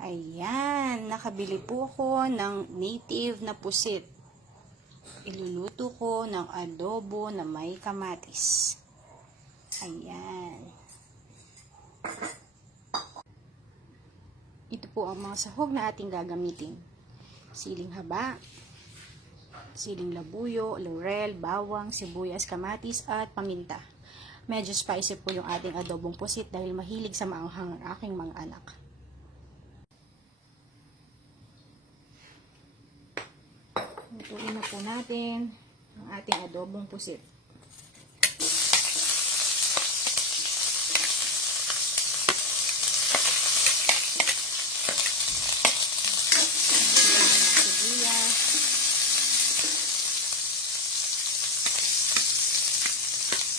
Ayan, nakabili po ako ng native na pusit. Iluluto ko ng adobo na may kamatis. Ayan. Ito po ang mga sahog na ating gagamitin. Siling haba, siling labuyo, laurel, bawang, sibuyas, kamatis, at paminta. Medyo spicy po yung ating adobong pusit dahil mahilig sa maanghang ang aking mga anak. Lutuin na po natin ang ating adobong pusit.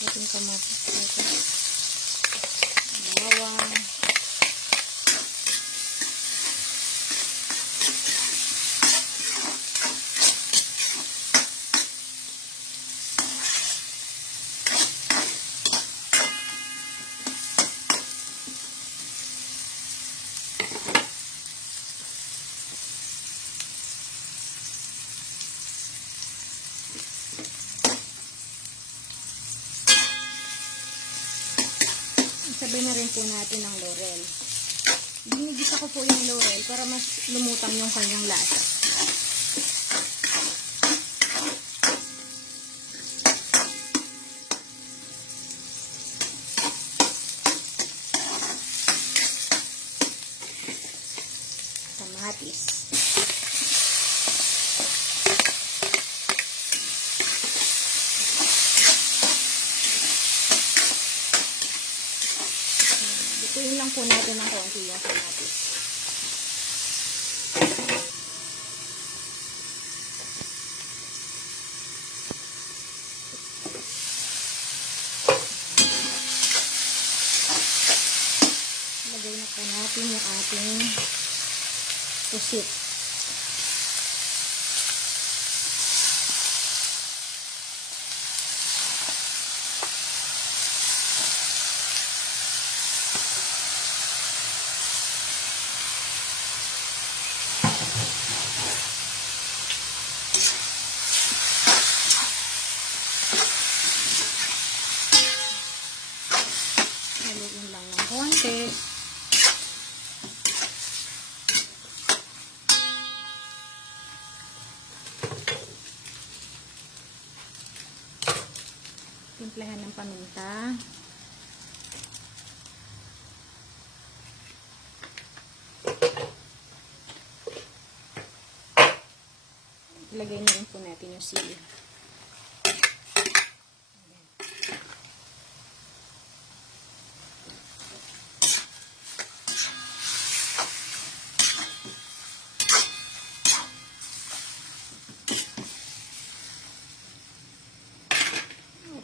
Ating kamatis, bawang, sabay na rin po natin ang laurel. Ginigisa ko po yung laurel para mas lumutang yung kanyang lasa. Kamatis. Lutuin lang po natin ng konti yung kamatis. Lagay na po natin yung ating pusit. Haluin lang ng konti. Timplahan ng paminta. Ilagay na rin po natin yung sili.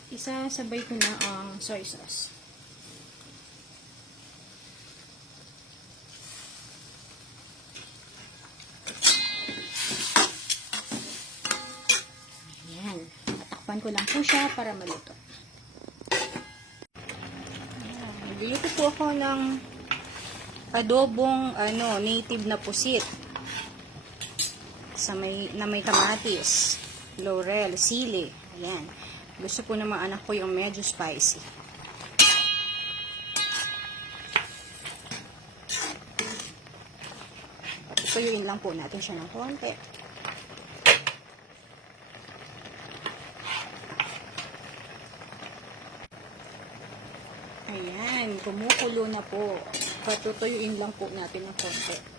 Isasabay ko na ang soy sauce. Ayan. Tatakpan ko lang po siya para maluto. Nagluluto po ako ng adobong native na pusit. Na may kamatis, laurel, sili. Ayan. Gusto po ng mga anak ko yung medyo spicy. Tuyuin lang po natin siya ng konti. Ayan, kumukulo na po. Patutuyuin lang po natin ng konti.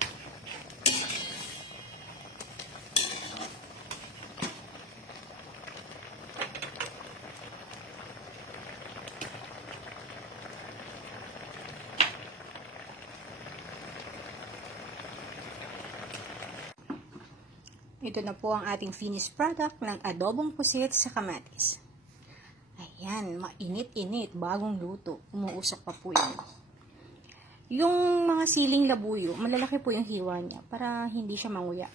Ito na po ang ating finished product ng adobong pusit sa kamatis. Ayan, mainit-init, bagong luto. Umuusok pa po yan. Yung mga siling labuyo, malalaki po yung hiwa niya para hindi siya manguya.